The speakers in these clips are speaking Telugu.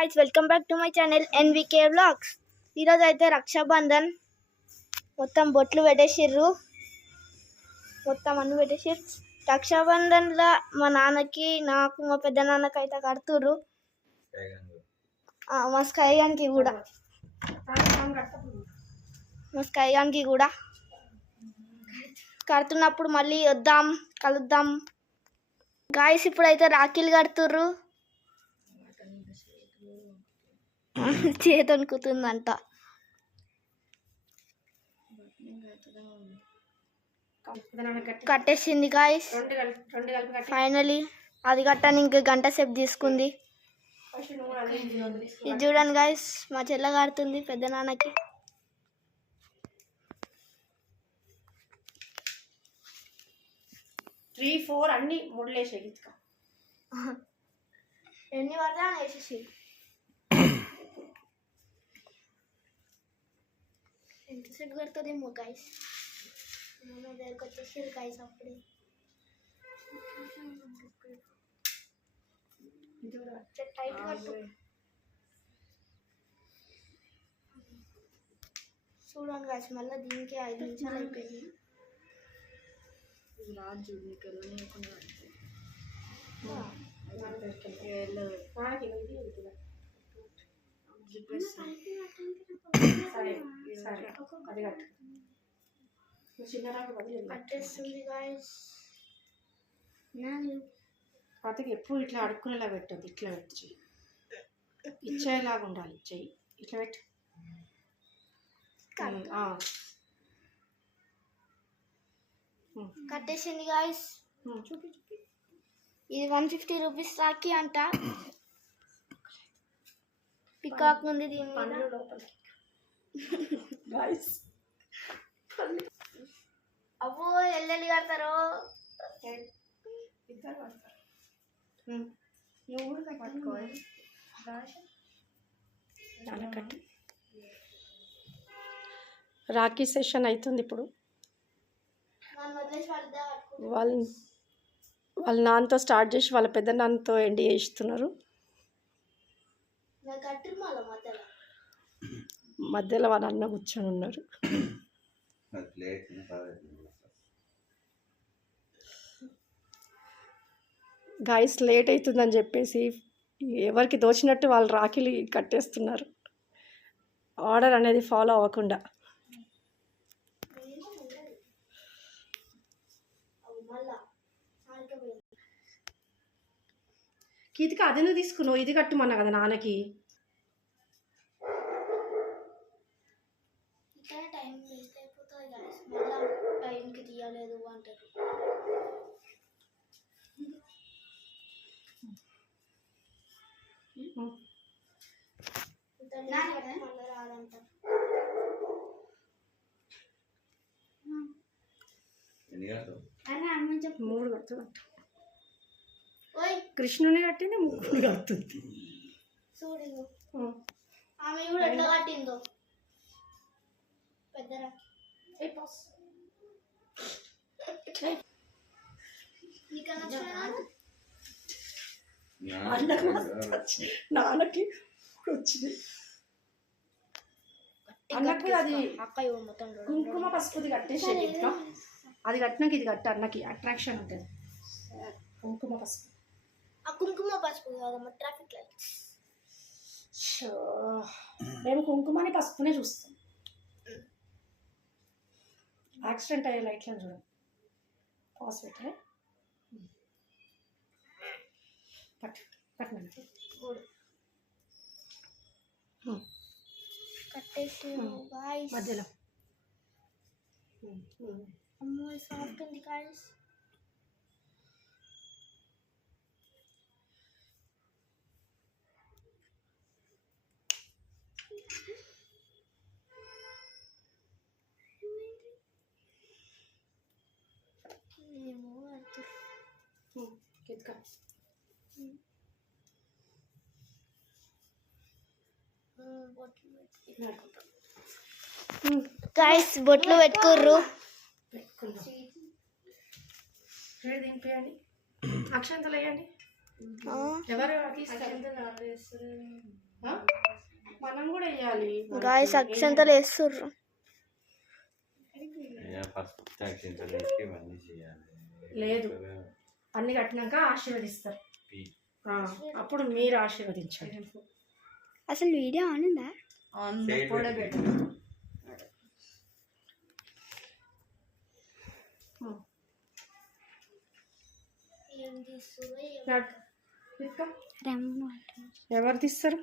guys, welcome back to my channel NVK Vlogs. ఈరోజు అయితే రక్షాబంధన్ మొత్తం బొట్లు పెట్టేసిర్రు, మొత్తం అన్ని పెట్టేసిర్రు. రక్షాబంధన్లో మా నాన్నకి నాకు మా పెద్ద నాన్నకి అయితే కడుతుర్రు, మా స్కైగానికి కూడా కడుతున్నప్పుడు మళ్ళీ వద్దాం కలుద్దాం గాయస్. ఇప్పుడైతే రాఖీలు కడుతుర్రు, చేతి వణుకుతుందంట. కట్టేసింది గాయస్ ఫైనలీ. అది కట్టని ఇంకా గంట సేపు తీసుకుంది. ఇది చూడండి గాయస్, మా చెల్ల కడుతుంది పెద్ద నాన్నకి. త్రీ ఫోర్ అన్ని ముడలేసే ఎన్ని పడతా వేసేసి ఎంతసేపు కడుతుందేమో గాయస్. మన దగ్గరకు వచ్చేసారు గాయస్. అప్పుడే టైట్ కట్టు చూడండి గాయస్. మళ్ళీ దీనికి 5 నిమిషాలు అయిపోయింది. కట్టేస్తుంది గాయస్. పాతకి ఎప్పుడు ఇట్లా అడుక్కునేలా పెట్టద్దు, ఇట్లా పెట్టి చెయ్యి ఇచ్చేలాగా ఉండాలి. చెయ్యి ఇట్లా పెట్టు. కట్టేసింది గాయస్. ఇది 150 రూపీస్ రాఖీ అంట. పికాక్ ఉంది దీని మీద. అబ్బో ఎల్లెల్లి కడతారు. రాఖీ సెషన్ అవుతుంది ఇప్పుడు. వాళ్ళ నాన్నతో స్టార్ట్ చేసి వాళ్ళ పెద్ద నాన్నతో ఎండి చేస్తున్నారు. మధ్యలో వాళ్ళ అన్న కూర్చొని ఉన్నారు. గాయస్ లేట్ అవుతుందని చెప్పేసి ఎవరికి దోచినట్టు వాళ్ళు రాఖీలు కట్టేస్తున్నారు, ఆర్డర్ అనేది ఫాలో అవ్వకుండా. కీతిక అది నువ్వు తీసుకున్నావు, ఇది కట్టుమన్నా కదా నాన్నకి. టైం వేస్ట్ అయిపోతుంది గాయస్, మళ్ళీ టైంకి తీయలేదు అంటారు. మూడు కడుతుంది. కృష్ణుని కట్టింది, ముగ్గురు కడుతుంది. చూడు ఆమె కూడా ఎట్లా కట్టిందో పెద్దరా. నాన్నకి వచ్చింది. అన్నకి అది కుంకుమ పసుపుది కట్టేసి అది కట్టినాక ఇది కట్ట. అన్నకి అట్రాక్షన్ ఉంటుంది కుంకుమ పసుపు. ఆ కుంకుమ పసుపు కాదమ్మా, ట్రాఫిక్ లైట్స్. మేము కుంకుమని పసుపునే చూస్తాం. యాక్సిడెంట్ అయ్యే లైట్లను చూడం. పాస్ పెట్టలే కట్టేసి మధ్యలో. అమ్మో సాఫ్ట్ ఉంది గాయస్. గాయస్ బొట్లు పెట్టుకుర్రు. దింపేయండి, అక్షంతలు వేయండి. ఎవరు మనం కూడా వేయాలి గాయస్ అక్షంతలు వేస్తుర్రు. లేదు అన్ని కట్టినాక ఆశీర్వదిస్తారు. అప్పుడు మీరు ఆశీర్వదించండి. అసలు వీడియో ఆన్ ఉందా? ఎవరు తీస్తారు?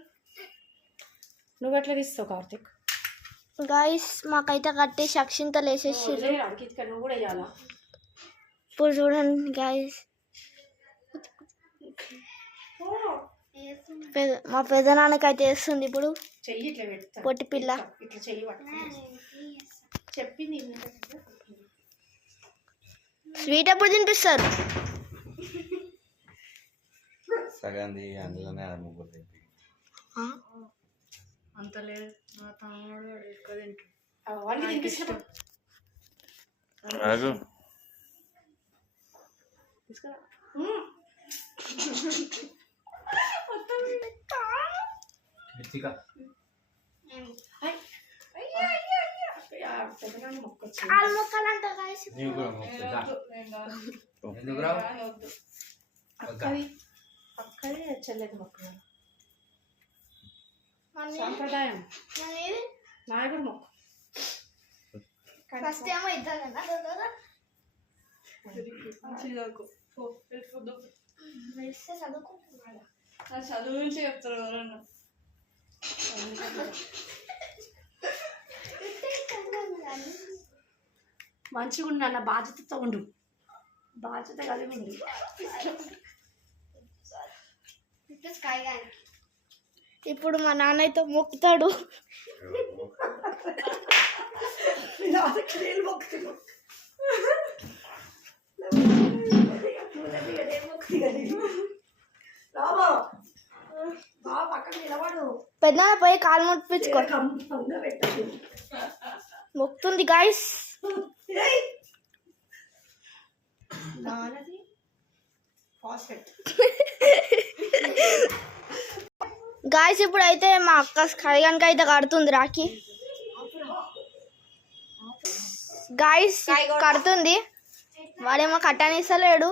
నువ్వు ఎట్లా తీస్తావు కార్తిక్? గాయస్ మాకైతే కట్టేసి అక్షింతలు వేసేసిర్రు. నువ్వు కూడా వేయాలా? ఇప్పుడు చూడండి గాయస్, మా పెదనాన్నకైతే వేస్తుంది ఇప్పుడు. చెయ్యి ఇట్లా పెడతా, పొట్టి పిల్ల ఇట్లా చెయ్యి చెప్పింది. స్వీట్ ఎప్పుడు తినిపిస్తారు? సగంది అందులోనే ముగ్గురు అంత లేదు. మా తమ్ముడు ఎక్కువ తింటాడు. అక్కడే చెల్లెది మొక్క సాంప్రదాయం. నాయకుడు మొక్క ఫస్ట్ ఏమో ఇద్దరు చదువు నుంచి చెప్తారు ఎవరన్నా. మంచిగా ఉండు అన్న, బాధ్యతతో ఉండు, బాధ్యత కలిగి ఉండు. ఇప్పుడు మా నాన్న అయితే మొక్కుతాడు. పెద్ద పోయి కాలు ముట్టించుకో. మొక్కుతుంది గాయస్. గాయస్ ఇప్పుడు అయితే మా అక్క స్కైగానికి అయితే కడుతుంది రాఖీ. గాయస్ కడుతుంది, వాడేమో కట్టనిస్తలేడు,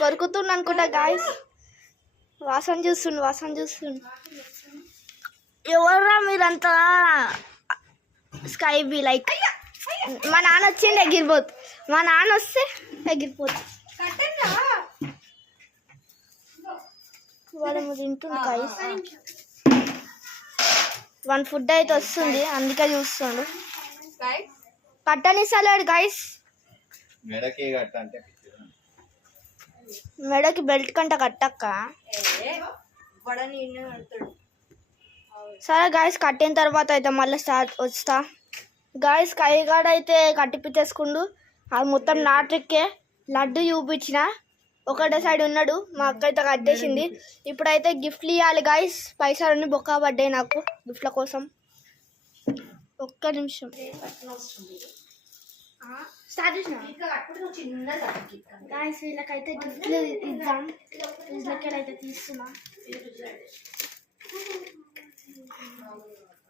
కొరుకుతుండు అనుకుంటా. గాయస్ వాసన చూస్తుండు. ఎవర్రా మీరంతా? స్కై బి లైక్ మా నాన్న వచ్చిండు ఎగిరిపోతు, మా నాన్న వస్తే ఎగిరిపోతు. వాడేమో తింటుంది గాయస్. వన్ ఫుడ్ అయితే వస్తుంది, అందుకే చూస్తుండు. కట్టనిస్తలేడు గాయస్. మెడకి బెల్ట్ కంట కట్టక్క. సరే గాయస్, కట్టిన తర్వాత అయితే మళ్ళీ వస్తా. గాయస్ కైగాడ అయితే కట్టిపిచ్చేసుకుండు. అది మొత్తం నాట్రిక్కే. లడ్డు చూపించిన, ఒకటే సైడ్ ఉన్నాడు. మా అక్క అయితే కట్టేసింది. ఇప్పుడైతే గిఫ్ట్లు ఇవ్వాలి గాయస్. పైసలన్నీ బొక్క పడ్డాయి నాకు గిఫ్ట్ల కోసం. ఒక్క నిమిషం స్టార్ట్ చేసిన గాయస్. వీళ్ళకైతే గిఫ్ట్లు ఇద్దాం. వీళ్ళకైతే తీస్తున్నా.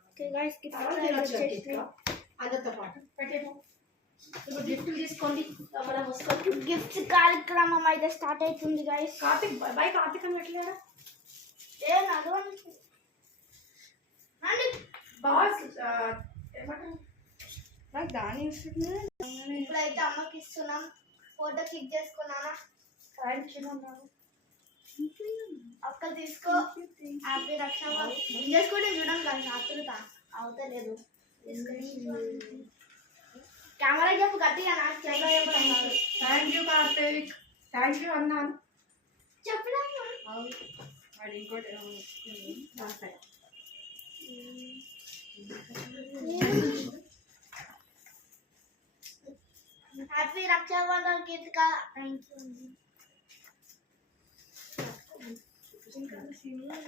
ఓకే గాయస్, గిఫ్ట్స్ కార్యక్రమం అయితే స్టార్ట్ అవుతుంది గాయస్. కార్తిక్ బై కార్తిక్ అని పెట్టలేదా? ఇప్పుడైతే అమ్మకి ఇస్తున్నాం. ఫోటో క్లిక్ చేసుకున్నానా? అక్క తీసుకో. హ్యాపీ రక్షణ చేసుకుంటే చూడం కానీ ఆతృత అవుతలేదు. కెమెరా చెప్పు గట్టిగా. నాకు కెమెరా చెప్పడం. Thank you Karthik. Thank you అన్నాను. చెప్పినా ఇంకోటి happy Rakshabandhan Geetika. Thank you.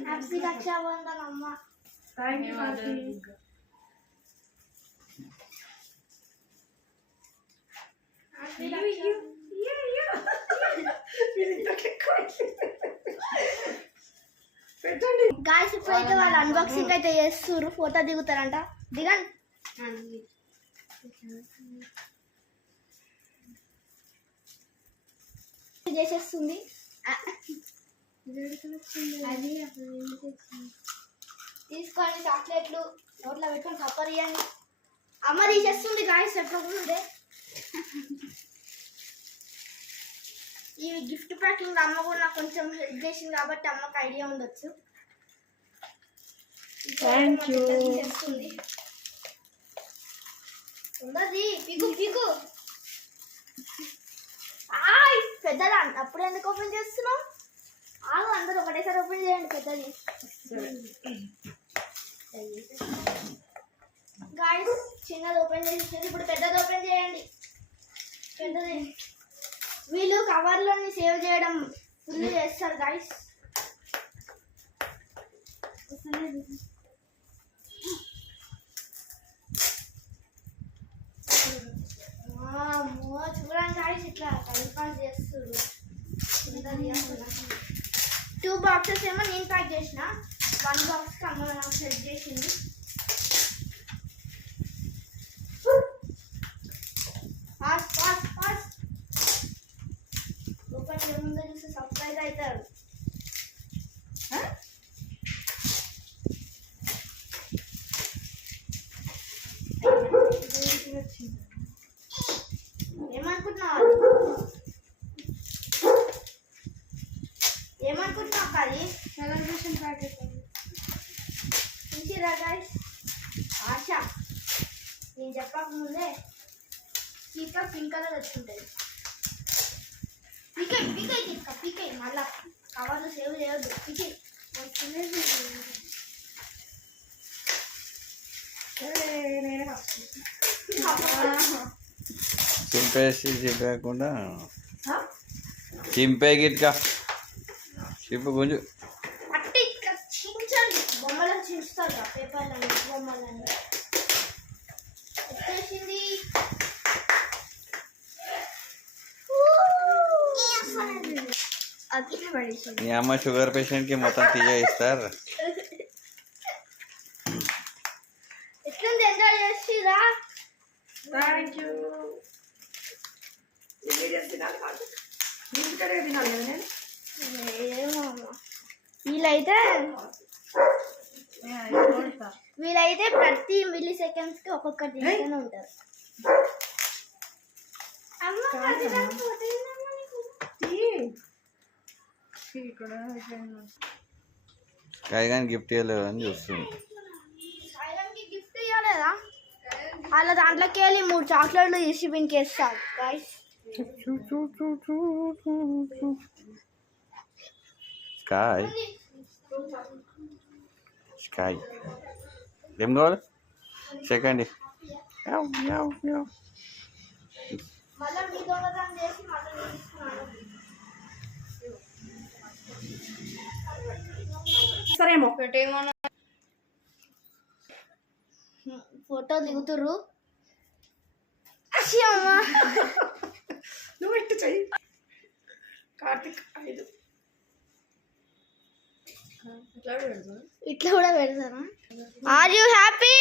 Happy Rakshabandhan అమ్మ. Thank you. పెట్టండి. గాయస్ ఇప్పుడైతే వాళ్ళు అన్బాక్సింగ్ అయితే చేస్తున్నారు, ఫోటో దిగుతారంట. దిగండి. చేసేస్తుంది. తీసుకోండి చాక్లెట్లు నోట్లో పెట్టుకొని కప్పర్ ఇవ్వండి. అమ్మ తీసేస్తుంది గాయస్ ఎట్లా. ఈ గిఫ్ట్ ప్యాకింగ్ అమ్మ కూడా నాకు కొంచెం హెల్ప్ చేసింది కాబట్టి అమ్మకి ఐడియా ఉండొచ్చు. Thank you. చేస్తుంది ఉండదు. పీకు పీకు. పెద్దదా అప్పుడు ఎందుకు ఓపెన్ చేస్తున్నావు? అందరూ ఒకటేసారి ఓపెన్ చేయండి పెద్దది. గాయస్ చిన్నది ఓపెన్ చేసేది, ఇప్పుడు పెద్దది ఓపెన్ చేయండి. పెద్దది వీళ్ళు కవర్లోని సేవ్ చేయడం ఫుల్ చేస్తారు గాయస్. చూడండి గాయస్ ఇట్లా టైం పాస్ చేస్తారు. 2 బాక్సెస్ ఏమో నేను ప్యాక్ చేసిన, 1 బాక్స్కి అమ్మ నాకు హెల్ప్ చేసింది. ఫాస్ట్ ఫాస్ట్ ఫాస్ట్ ఒకటి ఏముందో చూసి సర్ప్రైజ్ అవుతారు. ఏమనుకుంటున్నావు అది సెలబ్రేషన్ ప్యాకెట్ చూసిరా గాయస్. ఆశ నేను చెప్పకముందే చీక పింక్ కలర్ వచ్చుంటుంది. పీకే మళ్ళా కవర్లు సేవ్ చేయొద్దు. పీకే చింపేయకుండా చింపే గిట్కా చింపు కొంచెం అట్టి ఇట్లా చించండి. బొమ్మలను చించుతారు కదా పేపర్లని బొమ్మలని. వచ్చేసింది. మీ అమ్మ షుగర్ పేషెంట్కి మొత్తం తీసేయిస్తారు. ఎట్లుంది? ఎంజాయ్ చేసిరా? Thank you. తినాలి కాదు, ఇంటికడే తినాలి కదా నేను. వీలైతే ప్రతి మిల్లీ సెకండ్స్ కి ఒక్కొక్కటి ఉంటారు. కాయగాని గిఫ్ట్ ఇవ్వలేదు అని చూస్తుంది. గిఫ్ట్ ఇవ్వలేదా? అలా దాంట్లోకి వెళ్ళి 3 చాక్లెట్లు తీసి వినికేస్తారు గైస్. స్కాయ్ స్కాయ్ ఏం కావాలి? సెకండ్ మళ్ళీ మీ దొంగతనం చేసి మళ్ళీ తీసుకున్నాను. సరేమో ఫోటో దిగుతుర్రు. నువ్వు ఇట్టు చెయ్యి. కార్తిక్ 5 ఇట్లా కూడా పెడతారా? Are you happy?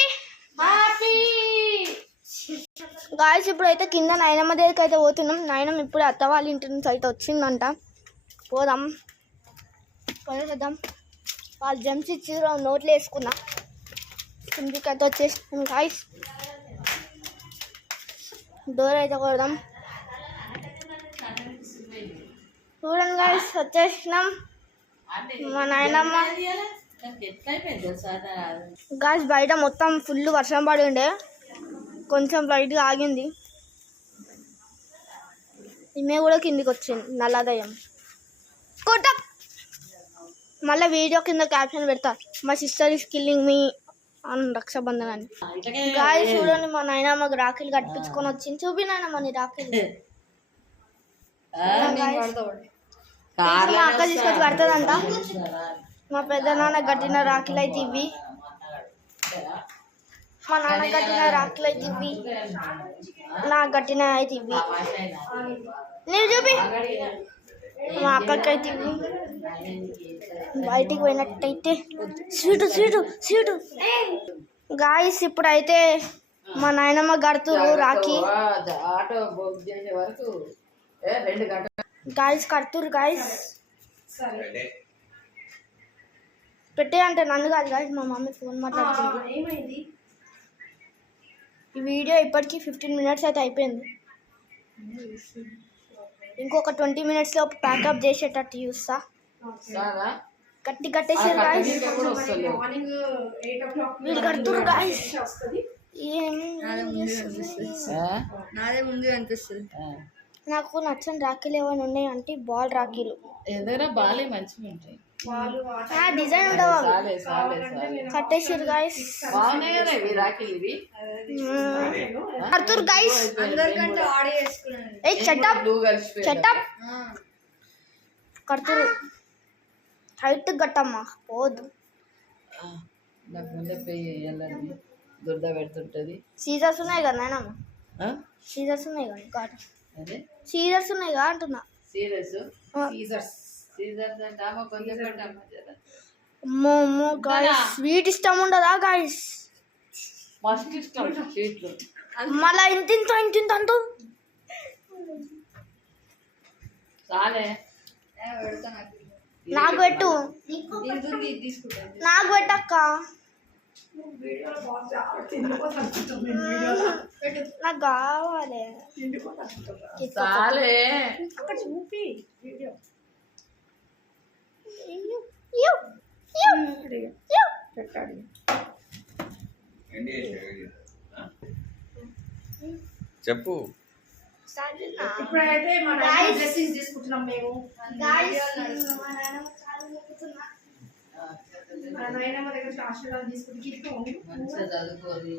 గాయస్ ఇప్పుడైతే కింద నాయనమ్మ దగ్గరికి అయితే పోతున్నాం. నాయనమ్మ ఇప్పుడు అత్త వాళ్ళ ఇంటి నుంచి అయితే వచ్చిందంట. పోదాం కొనేద్దాం. వాళ్ళు జమ్స్ ఇచ్చి నోట్లు వేసుకున్నా. కిందికి అయితే వచ్చేసినాం గాయస్. డోర్ అయితే కొడదాం. చూడండి గాయస్ వచ్చేసినాం. మా నాయనమ్మ గాయస్ బయట మొత్తం ఫుల్ వర్షం పడి ఉండే, కొంచెం లైట్గా ఆగింది. ఈమె కూడా కిందికి వచ్చింది నల్లదయం. కొట్ట మళ్ళీ వీడియో కింద క్యాప్షన్ పెడతా, మా సిస్టర్ ఇస్ కిల్లింగ్ మీ అని రక్షాబంధన్ అని. గాయస్ చూడండి మా నాయనమ్మకి రాఖీలు కట్టించుకొని వచ్చింది. చూపి నాయనమ్మ నీ రాఖీలు. మా అక్క తీసుకొచ్చి కడుతుందంట. మా పెద్ద నాన్న కట్టిన రాఖీలు అయితే ఇవి, మా నాన్న కట్టిన రాఖీలు అయితే ఇవి, నాకు కట్టిన అయితే ఇవి. నేను చూపి మా అక్కకైతే ఇవి బయటికి పోయినట్టయితే స్వీటు స్వీటు స్వీటు గాయస్. ఇప్పుడైతే మా నాయనమ్మ కడుతురు రాఖీ. ఆటో బుక్ చేసే వరకు 2 గంటలు గాయస్ కడుతురు గాయస్. పెట్టే అంటే నన్ను కాదు గాయస్, మా మమ్మీ ఫోన్ మాట్లాడుతుంది. ఈ వీడియో ఇప్పటికీ 15 మినిట్స్ అయితే అయిపోయింది. ఇంకొక 20 మినిట్స్లో ప్యాకప్ చేసేటట్టు చూస్తా. చాలా గట్టి కట్టేసారు గాయస్. ఎప్పుడు వస్తలేవు. వీళ్ళు కడుతురు గాయస్. నాదే ముందు అనిపిస్తుంది. నాకు నచ్చని రాఖీలు ఏమైనా ఉన్నాయి అంటే బాల్ రాఖీలు. ఏదైనా బాలే మంచిగా ఉంటాయి. డిజైన్ ఉండవు అవి. సాలే సాలే సాలే కట్టేసారు గాయస్. బాగున్నాయి కదా ఇవి రాఖీలు ఇవి. కడుతురు గాయస్. అందరికంటే ఆడే వేసుకున్నాను. ఏ చట్టప్ బ్లూ కలిసిపోయింది. చట్టప్ కడుతురు. టైట్ గట్టమ్మా పోదు. నాకు ముందే పే చేయాలని దుర్ద పెడుతుంటది. సీజర్స్ ఉన్నాయి కదా నాయనమ్మ. ఆ? సీజర్స్ ఉన్నాయి కదా కాట. అదే సీజర్స్ ఉన్నాయి కదా అంటున్నా. సీరియస్ సీజర్స్ అంటే అమ్మ కొంచెం పెట్టమ్మా జర. అమ్మో గాయస్ స్వీట్ ఇష్టం ఉండదా గాయస్? మస్తు ఇష్టం స్వీట్లు. మళ్ళా ఇంత అంటూ చాలే పెడతా నాకు. నాకు పెట్టు. దీంతో ఇది తీసుకుంటాను. నాకు పెట్టక్క. నాకు కావాలి. చాలే పెట్టాడు. చెప్పు. ఇప్పుడైతే మా నాయన డ్రెస్సింగ్ తీసుకుంటున్నాం మేము. మా నాయనమ్మ దగ్గర ఆశీర్వాదం తీసుకుని మంచిగా చదువుకోరి.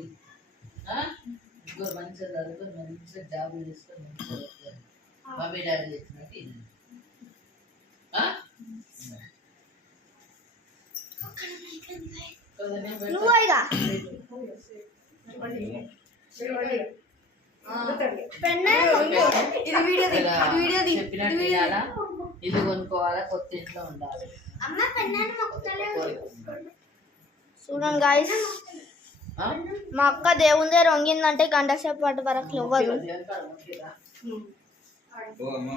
మంచిగా చదువుకొని మంచిగా జాబ్ చేసుకొని మంచిగా చదువుకోరి. మమ్మీ డాడీ చెప్పినట్టు నువ్వుగా చెప్పినట్టు వినాలా. ఇల్లు కొనుక్కోవాలా, కొత్త ఇంట్లో ఉండాలి. చూడండి గాయస్, మా అక్క దేవుని దగ్గర వంగిందంటే గంట సేపు వరకు ఇవ్వదు. ఓ అమ్మ